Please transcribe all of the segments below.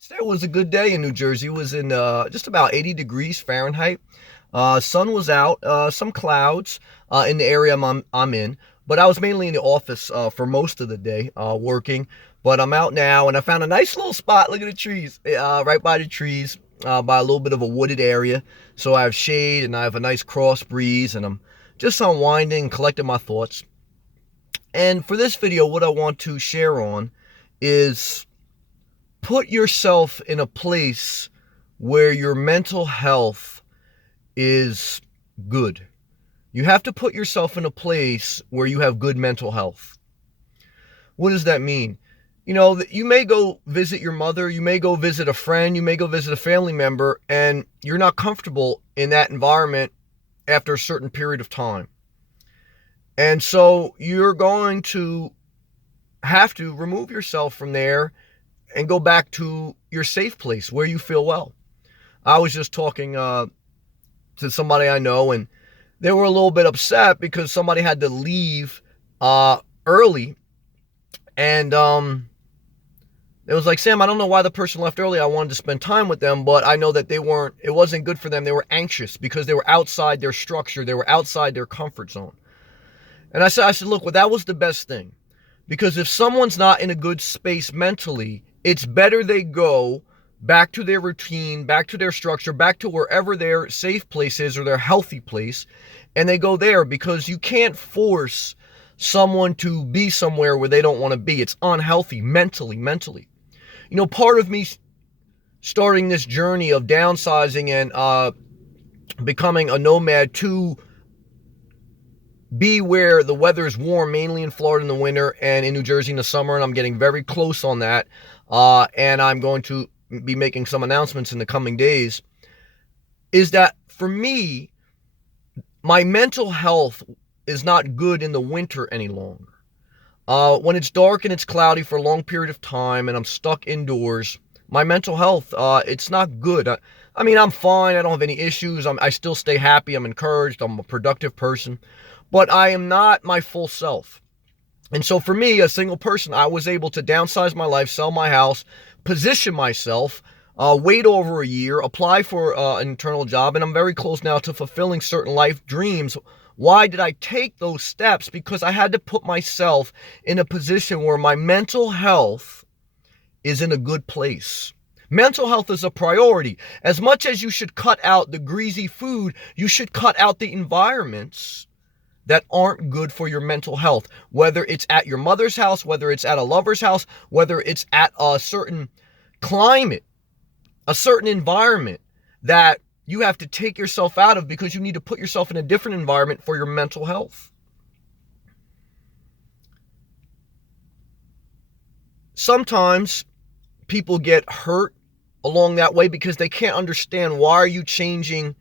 Today was a good day in New Jersey. It was in just about 80 degrees Fahrenheit. Sun was out, some clouds in the area I'm in, but I was mainly in the office for most of the day working. But I'm out now, and I found a nice little spot. Look at the trees, right by the trees, by a little bit of a wooded area. So I have shade, and I have a nice cross breeze, and I'm just unwinding, collecting my thoughts. And for this video, what I want to share on is put yourself in a place where your mental health is good. You have to put yourself in a place where you have good mental health. What does that mean? You know, you may go visit your mother, you may go visit a friend, you may go visit a family member, and you're not comfortable in that environment after a certain period of time. And so you're going to have to remove yourself from there and go back to your safe place where you feel well. I was just talking to somebody I know, and they were a little bit upset because somebody had to leave early. And it was like, Sam, I don't know why the person left early. I wanted to spend time with them, but I know that it wasn't good for them. They were anxious because they were outside their structure. They were outside their comfort zone. And I said, look, well, that was the best thing. Because if someone's not in a good space mentally, it's better they go back to their routine, back to their structure, back to wherever their safe place is or their healthy place, and they go there, because you can't force someone to be somewhere where they don't want to be. It's unhealthy mentally. You know, part of me starting this journey of downsizing and becoming a nomad to be where the weather is warm, mainly in Florida in the winter and in New Jersey in the summer, and I'm getting very close on that. And I'm going to be making some announcements in the coming days, is that for me, my mental health is not good in the winter any longer. When it's dark and it's cloudy for a long period of time and I'm stuck indoors, my mental health, it's not good. I mean, I'm fine. I don't have any issues. I still stay happy. I'm encouraged. I'm a productive person. But I am not my full self. And so for me, a single person, I was able to downsize my life, sell my house, position myself, wait over a year, apply for an internal job, and I'm very close now to fulfilling certain life dreams. Why did I take those steps? Because I had to put myself in a position where my mental health is in a good place. Mental health is a priority. As much as you should cut out the greasy food, you should cut out the environments that aren't good for your mental health, whether it's at your mother's house, whether it's at a lover's house, whether it's at a certain climate, a certain environment that you have to take yourself out of because you need to put yourself in a different environment for your mental health. Sometimes people get hurt along that way because they can't understand, why are you changing?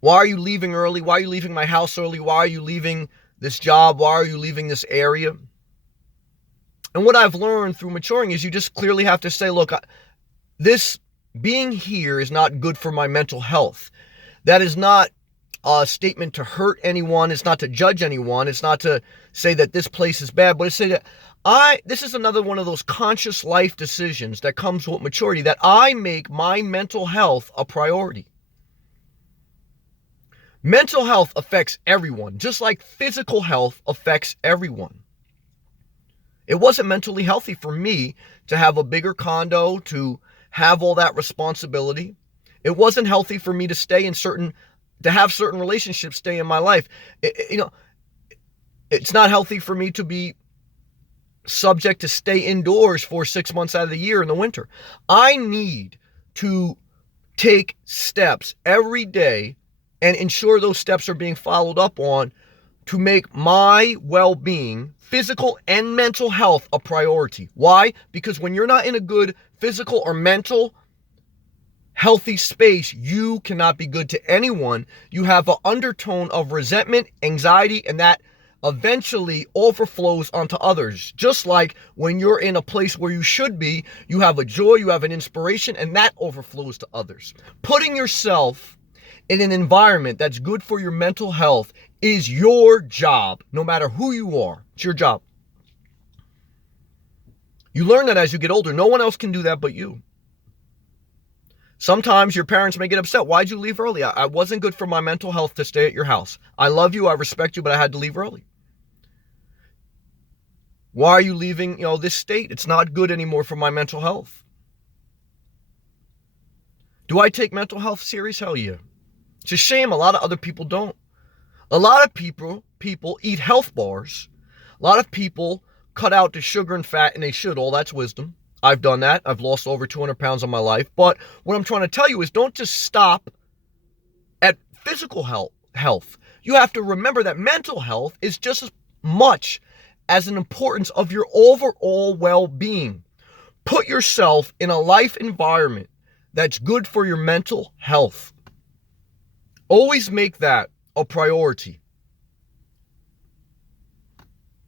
Why are you leaving early? Why are you leaving my house early? Why are you leaving this job? Why are you leaving this area? And what I've learned through maturing is you just clearly have to say, look, this being here is not good for my mental health. That is not a statement to hurt anyone. It's not to judge anyone. It's not to say that this place is bad, but to say that this is another one of those conscious life decisions that comes with maturity, that I make my mental health a priority. Mental health affects everyone, just like physical health affects everyone. It wasn't mentally healthy for me to have a bigger condo, to have all that responsibility. It wasn't healthy for me to have certain relationships stay in my life. It's not healthy for me to be subject to stay indoors for 6 months out of the year in the winter. I need to take steps every day and ensure those steps are being followed up on to make my well-being, physical and mental health, a priority. Why? Because when you're not in a good physical or mental healthy space, you cannot be good to anyone. You have an undertone of resentment, anxiety, and that eventually overflows onto others. Just like when you're in a place where you should be, you have a joy, you have an inspiration, and that overflows to others. Putting yourself in an environment that's good for your mental health is your job, no matter who you are. It's your job. You learn that as you get older. No one else can do that but you. Sometimes your parents may get upset. Why'd you leave early? I wasn't good for my mental health to stay at your house. I love you, I respect you, but I had to leave early. Why are you leaving, this state? It's not good anymore for my mental health. Do I take mental health serious? Hell yeah. It's a shame a lot of other people don't. A lot of people eat health bars. A lot of people cut out the sugar and fat, and they should. All that's wisdom. I've done that. I've lost over 200 pounds in my life. But what I'm trying to tell you is don't just stop at physical health. You have to remember that mental health is just as much as an importance of your overall well-being. Put yourself in a life environment that's good for your mental health. Always make that a priority.